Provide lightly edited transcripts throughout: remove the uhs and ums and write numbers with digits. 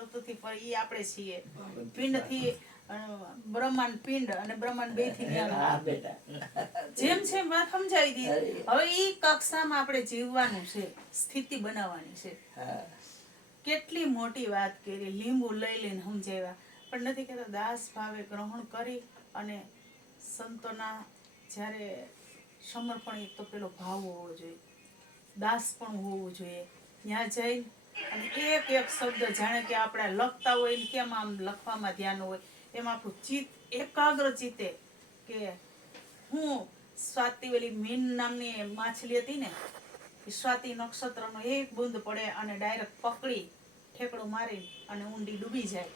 તત્વથી ઈ આપણે છીએ. પિંડથી બ્રહ્માંડ, પિંડ અને બ્રહ્માંડ બે થી જેમ છે વાત સમજાવી દીધી. હવે ઈ કક્ષામાં આપણે જીવવાનું છે, સ્થિતિ બનાવવાની છે. કેટલી મોટી વાત કરી, લીંબુ લઈ લઈને સમજાવ્યા, પણ નથી કહેતા દાસ ભાવે ગ્રહણ કરી અને સંતોના જ્યારે સમર્પણ, એક તો પેલો ભાવ હોવો જોઈએ, દાસ પણ હોવું જોઈએ. ત્યાં જઈ અને એક એક શબ્દ જાણે કે આપણે લખતા હોય ને કેમ આમ લખવામાં ધ્યાન હોય, એમ આપણું ચિત્ત એકાગ્ર ચિત્તે કે હું સ્વાતિ ઓલી મીન નામની માછલી હતી ને, સ્વાતિ નક્ષત્રનો એક બુંદ પડે અને ડાયરેક્ટ પકડી ઠેકડું મારી અને ઊંડી ડૂબી જાય,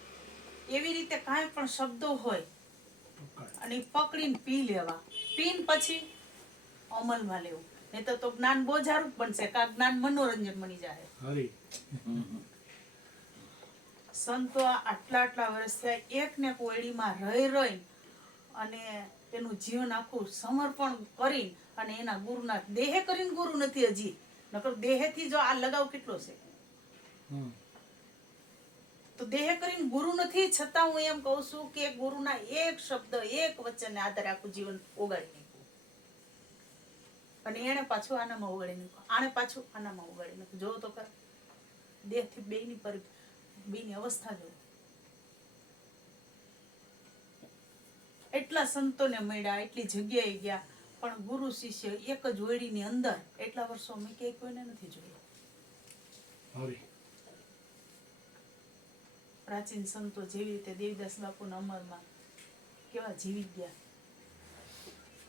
એવી રીતે કાંઈ પણ શબ્દો હોય અને પકડીને પી લેવા, પીને પછી અમલમાં લેવું. નહીં તો જ્ઞાન બોજારૂપ બનશે, કા જ્ઞાન મનોરંજન બની જાય. સંતો આટલા વર્ષ થયા એક ને કોયડીમાં રહી અને એનું જીવન આખું સમર્પણ કરી અને એના ગુરુના દેહે કરીને ગુરુ નથી હજી, નકર દેહેથી જો આ લગાવ કેટલો છે. તો દેહ કરીને ગુરુ નથી, છતાં હું એમ કહું છું કે ગુરુના એક શબ્દ, એક વચનને આધારે આખું જીવન ઓગાળી નાખ્યું. અને એને પાછું આનામાં ઓગાળી નાખ્યું, આને પાછું આનામાં ઓગાળી નાખ્યું. જોવો તો ખરા દેહથી બેની અવસ્થા જો. એટલા સંતોને મળ્યા, એટલી જગ્યાએ ગયા, પણ ગુરુ શિષ્ય એક જ ઓયડીની અંદર એટલા વર્ષો મેં ક્યાંય કોઈને નથી જોયા. પ્રાચીન સંતો જેવી રીતે દેવીદાસ બાપુના અમરમાં કેવા જીવી ગયા,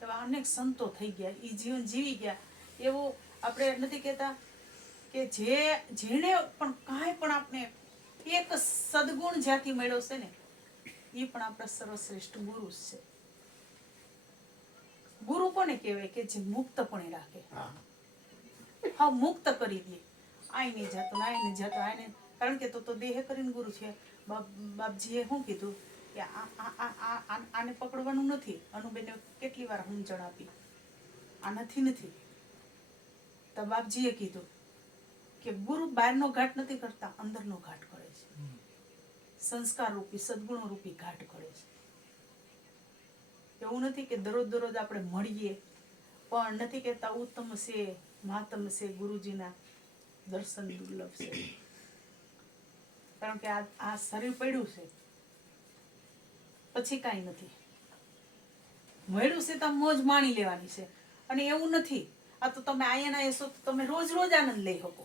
એવા અનેક સંતો થઈ ગયા, એ જીવન જીવી ગયા. એવું આપણે નથી કહેતા કે જેણે પણ કાંઈ પણ આપણે એક સદગુણ જ્યાંથી મળ્યો છે ને, એ પણ આપણા સર્વશ્રેષ્ઠ ગુરુ છે. ગુરુ કોને કહેવાય? કે જે મુક્તપણે રાખે, હા મુક્ત કરી દે. આઈ નહીં જતો, આઈ નહીં જતો, આઈને, કારણ કે તો દેહ કરીને ગુરુ છે. બાપજીએ શું કીધું કે આને પકડવાનું નથી. અનુબેને કેટલી વાર સમજણ આપી, આનાથી નથી. તો બાપજીએ કીધું કે ગુરુ બહારનો ઘાટ નથી કરતા, અંદરનો ઘાટ કરે છે. સંસ્કાર રૂપી, સદગુણો રૂપી ઘાટ કરે છે. એવું નથી કે દરરોજ આપણે મળીએ, પણ નથી કહેતા ઉત્તમ છે, માતમ છે, ગુરુજીના દર્શન દુર્લભ છે. કારણ કે આ શરીર પડ્યું છે, પછી કાંઈ નથી મળ્યું છે, તો મોજ માણી લેવાની છે. અને એવું નથી, આ તો તમે આયાના એસો તો તમે રોજ આનંદ લઈ શકો.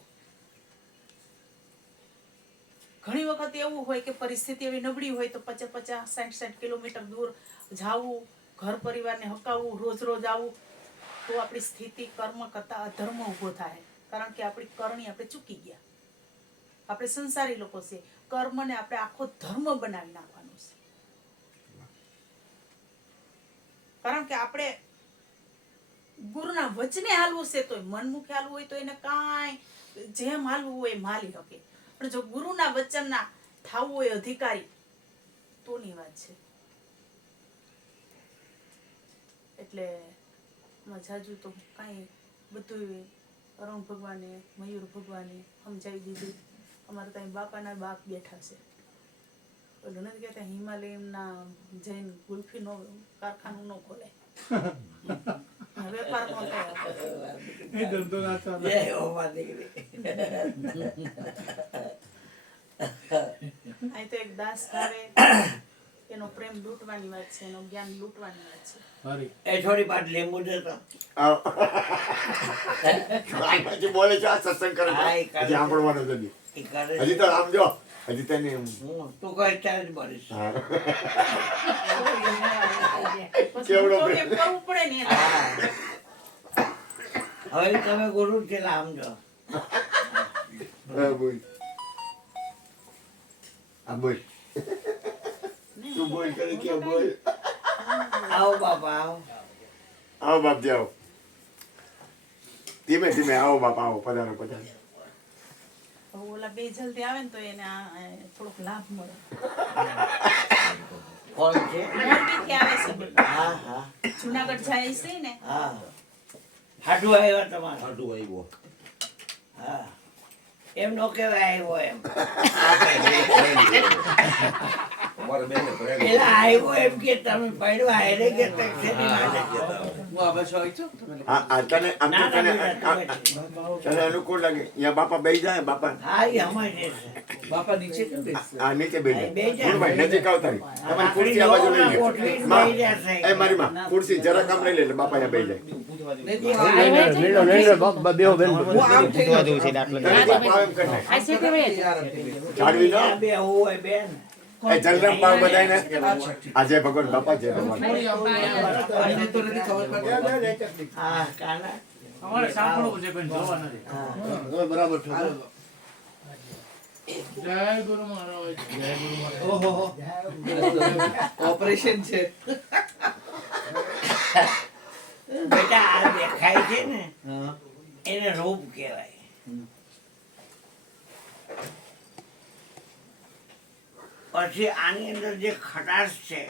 ઘણી વખત એવું હોય કે પરિસ્થિતિ એવી નબળી હોય તો 50-60 કિલોમીટર દૂર જાવું, ઘર પરિવારને હકાવવું, રોજ આવવું, તો આપણી સ્થિતિ કર્મ કરતા અધર્મ ઊભો થાય. કારણ કે આપણી કરણી આપણે ચૂકી ગયા. આપણે સંસારી લોકો છે, કર્મને આપણે આખો ધર્મ બનાવી નાખવાનો છે. કારણ કે આપણે ગુરુના વચને હાલવું છે, તો મનમુખે હાલવું હોય તો એને કાંઈ જેમ હાલવું હોય એમ હાલી શકે. પણ જો ગુરુના વચનના થાવું હોય અધિકારી, તોની વાત છે. એટલે જાજુ તો કાંઈ બધું અરુણ ભગવાને, મયુર ભગવાને સમજાવી દીધું. અમારે ત્યાં બાપાના બાપ બેઠા છે. ઓલું નથી કહેતા હિમાલયના જૈન ગુલ્ફીનો કારખાનું ન ખોલાય, વેપાર ન થાય. અહીં તો એક દાસ ભાવે એનો પ્રેમ લૂંટવાની વાત છે, એનો જ્ઞાન લૂંટવાની વાત છે. એ થોડી પાટ લીંબુ દેતો બોલે છે, આ સત્સંગ કરે છે, હજી સાંભળવાનું જ નથી. હજી તો આમ જો, હજી તને તું કઈ ત્યારે જ બોલીશ. કેવડો કરવું પડે ને એને. હવે તમે ગુરુ છે આમ જો. બોલ આ બોલ, તું બોલ કરે કે બોલ. આવો બાપા આવો. આવો બાપજી આવો, ધીમે ધીમે આવો બાપા, આવો, પધારો પધારો. ઓલા બે જલ્દી આવે ને તો એને થોડોક લાભ મળે. કોણ છે? મોરબીથી આવે છે બધા. હા હા જુનાગઢ જાય છે ને. હા હાડું આવ્યો તમારે. આટલું આવ્યો. હા એમ નો કહેવાય આવ્યો એમ. અમારે બેને પ્રેમ પેલા આવ્યો એમ કે તમે પડ્યો હારે કે શેની વાત છે? આ તને આમ ના, તો ના, તને બેટા, તમે તને અનુકૂળ લાગે અહીંયા બાપા બેસી જાય બાપા હા, એ અમારે જે છે. આ નીચે બેસી બે જાય જાય. ગુરુભાઈ નજીક આવતા રહી તમારી આખરી ખુરશી આ બાજુ લઈ લે ગોઠવીને માં, બેસી જશે. એ મારી માં ખુરશી જરાક આમ લઈ લે એટલે બાપા અહીંયા બેસી જાય તને કોઈ ભાવ એમ કરી નાખ. જાળવી લો બે હોય બેન. એ જલરામ બાળ બધાયને આ જય ભગવાન બાપા જય ભગવાન હા, કાના. અમારે સાંભળવું છે પણ જોવા નથી. હા. જય ગુરુ મહારાજ જય ગુરુ મહારાજ. ઓપરેશન છે. બેટા આ દેખાય છે ને એને રૂપ કહેવાય. પછી આની અંદર જે ખટાશ છે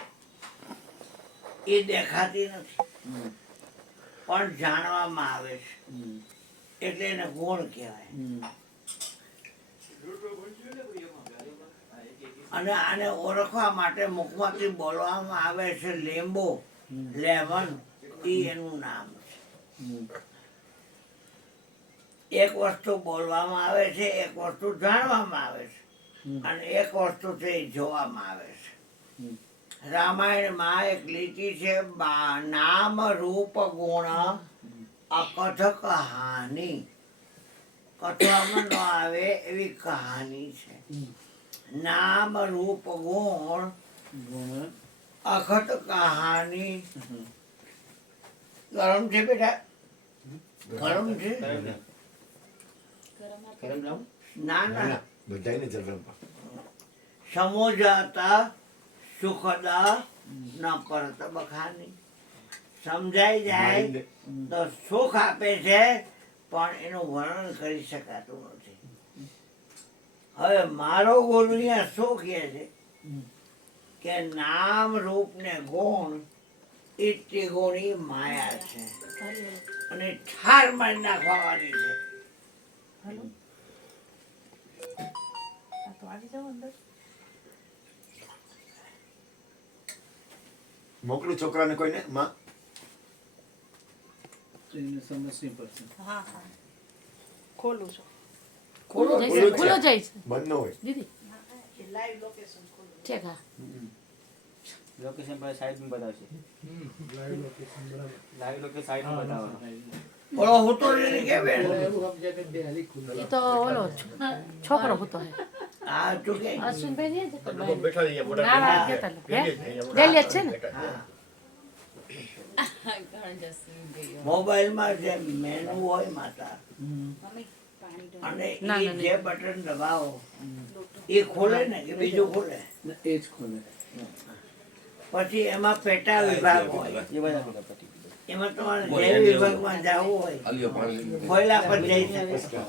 એ દેખાતી નથી પણ જાણવામાં આવે છે એટલે એને ગુણ કહેવાય. અને આને ઓળખવા માટે મુખમાંથી બોલવામાં આવે છે લીંબુ, લેમન, ઈ એનું નામ છે. એક વસ્તુ બોલવામાં આવે છે, એક વસ્તુ જાણવામાં આવે છે અને એક વસ્તુ છે એ જોવામાં આવે છે. રામાયણમાં એક લીટી છે નામ રૂપ ગુણ અકથ કહાની. કથવામાં ન આવે એવી કહાની છે. નામ રૂપ ગુણ અખત કહાની. ગરમ છે બેટા? ગરમ છે? ના ના. બધાયને જલરામ બાળ. સમોજાતા સુખદા ન પરત બખાની. સમજાઈ જાય તો સુખ આપે છે પણ એનું વર્ણન કરી શકાતું નથી. હવે મારો ગુરુ અહીંયા શું કહે છે કે નામ રૂપ ને ગુણ એ ત્રિગુણી માયા છે અને ઠાર મારી નાખવાની છે. આ તો આવી જાઓ અંદર. મોકલું છોકરાને કોઈને માં હા હા ખોલું છું. ખુલ્લું જ છે. ખુલ્લો જાય છે બંધ ન હોય દીદી લાઈવ લોકેશન ખોલું. ચેક હા લોકેશન પર સાઈડ માં બતાવશે લાઈવ લોકેશન સાઈડ માં બતાવવાનું બોલો હું તો એને કે બેન એ તો ઓલો છોકરો હતો હે આ ચૂકે અશ્વિનભાઈ ને બેઠા રહીએ મોટા ના ના કેતા હે ડેલી છે ને મોબાઈલમાં જે મેનુ હોય માતા અને ના, ઈ ના, જે બટન દબાવો એ ખોલે ને કે બીજું ખોલે? એ જ ખોલે. પછી એમાં પેટા વિભાગ હોય. એ બધા લોકો પતી એમાં તમારે જે વિભાગમાં જવું હોય આલિયો પાણી ખોયલા પર જઈ શકે.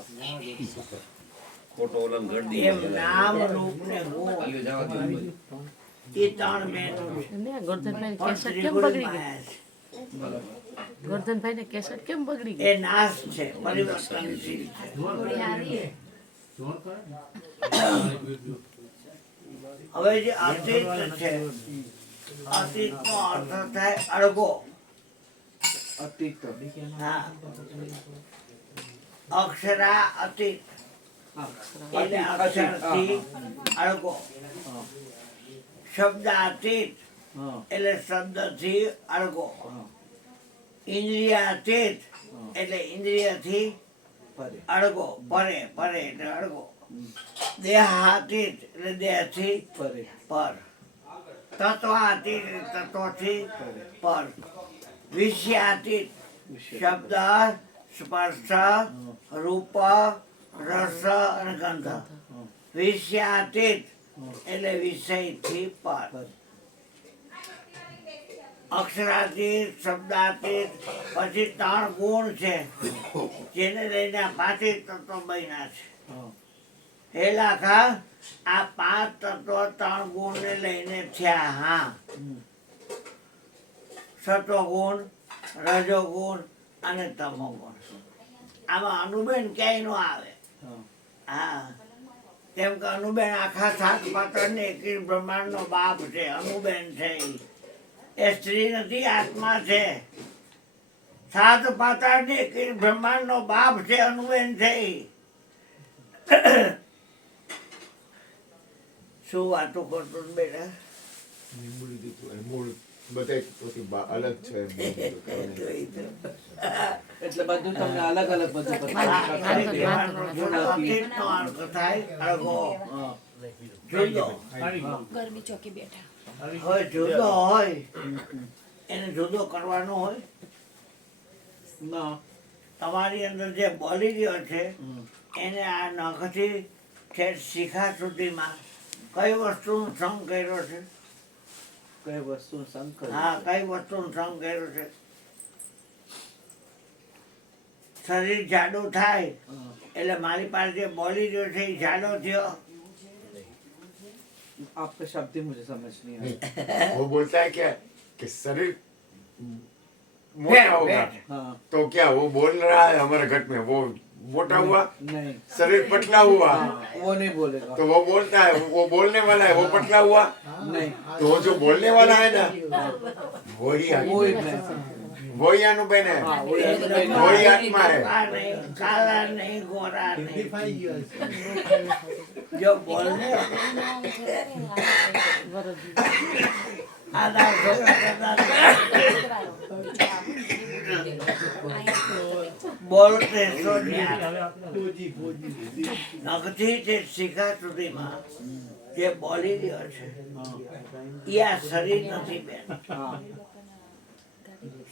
ખોટો ઓલમ ગરદી એમ નામ રૂપ ને ગુણ આલિયો જવા દો એ ત્રણ મેનુ છે ને ગોરધનભાઈ પણ કેસર કેમ ત્રિગુણી બગડી ગઈ માયા છે. ગોરધનભાઈ ને કેસર કેમ બગડી ગઈ એ નાશ છે, પરિવર્તનશીલ છે. હવે જે અતીત છે અતીત નો અર્થ થાય અડગો. અતીત. હા. અક્ષરા અતીત એટલે અક્ષરથી અડગો. શબ્દાતીત એટલે શબ્દથી અડગો. ઇન્દ્રિયાતીત એટલે ઇન્દ્રિયથી અડગો. પરે પરે એટલે અડગો. દેહાતીત એટલે દેહથી પર. તત્વાતીત એટલે તત્વથી પર. વિષયાતીત શબ્દ, સ્પર્શ, રૂપ, રસ અને ગંધ. વિષયાતીત એટલે વિષયથી પર. અક્ષરાતીત, શબ્દાતીત, પછી ત્રણ ગુણ છે જેને લઈને 5 તત્વો બન્યા છે. હે લાખા આ 5 તત્વો 3 ગુણ ને લઈને થયા. હા, સત્વગુણ, રજોગુણ અને તમોગુણ. આમાં અનુબેન ક્યાંય નો આવે. હા, કેમ કે અનુબેન આખા સાત પાત્રની એકી બ્રહ્માંડનો બાપ છે. અનુબેન છે ઈ. એ સ્ત્રી નથી, આત્મા છે. સાત પાતાળની એકી બ્રહ્માંડનો બાપ છે. અનુબેન છે ઈ. શું વાતો કરતો હતો બેટા? મૂળ દીધું અને મૂળ બધાય પોતે અલગ છે એટલે બધું તમને અલગ અલગ બધું આ બતાવે. ખાલી કહેવાનો થોડો અતીતનો અર્થ થાય. અળગો હા. જુદો ગરમી ચોકી બેઠા હોય, જુદો હોય એને જુદો કરવાનો હોય. ના. તમારી અંદર જે બોલી રહ્યો છે હમ. એને આ નખથી ઠેઠ શિખા સુધીમાં કઈ વસ્તુનો સંગ કર્યો છે? કઈ વસ્તુ સંકલ્પ હા, કઈ વસ્તુનો સંગ કર્યો છે? શરીર જાડું થાય એટલે મારી પાસે જે બોલી રહ્યો છે એ જાડો થયો. आपके शब्द ही मुझे समझ नहीं आया. वो बोलता है क्या कि शरीर मोटा होगा पेट। हाँ. तो क्या वो बोल रहा है हमारे घट में वो मोटा हुआ, नहीं, शरीर पतला हुआ वो नहीं बोलेगा. तो वो बोलता है वो बोलने वाला है वो पतला हुआ, नहीं, तो वो जो बोलने वाला है ना वही वो ही आत्मा मैं. वही अनुभव है, हाँ, वही अनुभव है. वही आत्मा है. આ નહીં, કાલા નહીં, ગોરા નહીં. જો બોલને આના છોકરા કરતા બોલતે સોનિયા નખથી તે શિખા સુધીમાં જે બોલી રહ્યો છે એ આ શરીર નથી બેન. हाँ.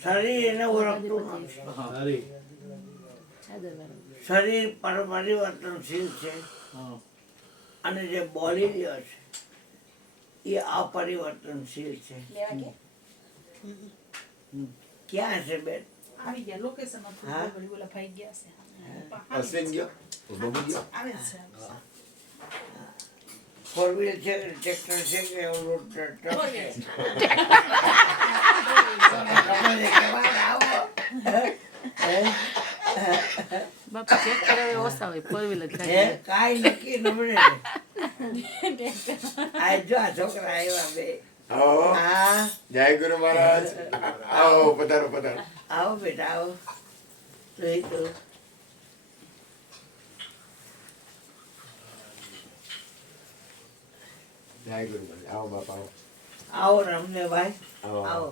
શરીર એને ઓળખતું નથી. શરીર પરિવર્તનશીલ છે हाँ. અને જે બોલી રહ્યો છે એ અપરિવર્તનશીલ છે. ક્યાં છે બેન? આવી ગયા લોકેશન હા? ઓલા ભાઈ ગયા છે अश्विन गया वो बबू गया આવે છે ફોર વ્હીલ છે કે ટ્રેક્ટર છે કે ઓલું ટ્રક છે? તમે કહેવા આવો. બાપા ચેક કરાવે ઓછા હોય ફોર વ્હીલર હે, કાંઈ નક્કી નબળે આ જો આ છોકરા આવ્યા બે. आओ હા, जय गुरु महाराज आओ पधारो पधारो આવો બેટા આવો. જોઈ તો जय गुरु महाराज आओ बापा आओ આવો રમને ભાઈ, आओ આવો.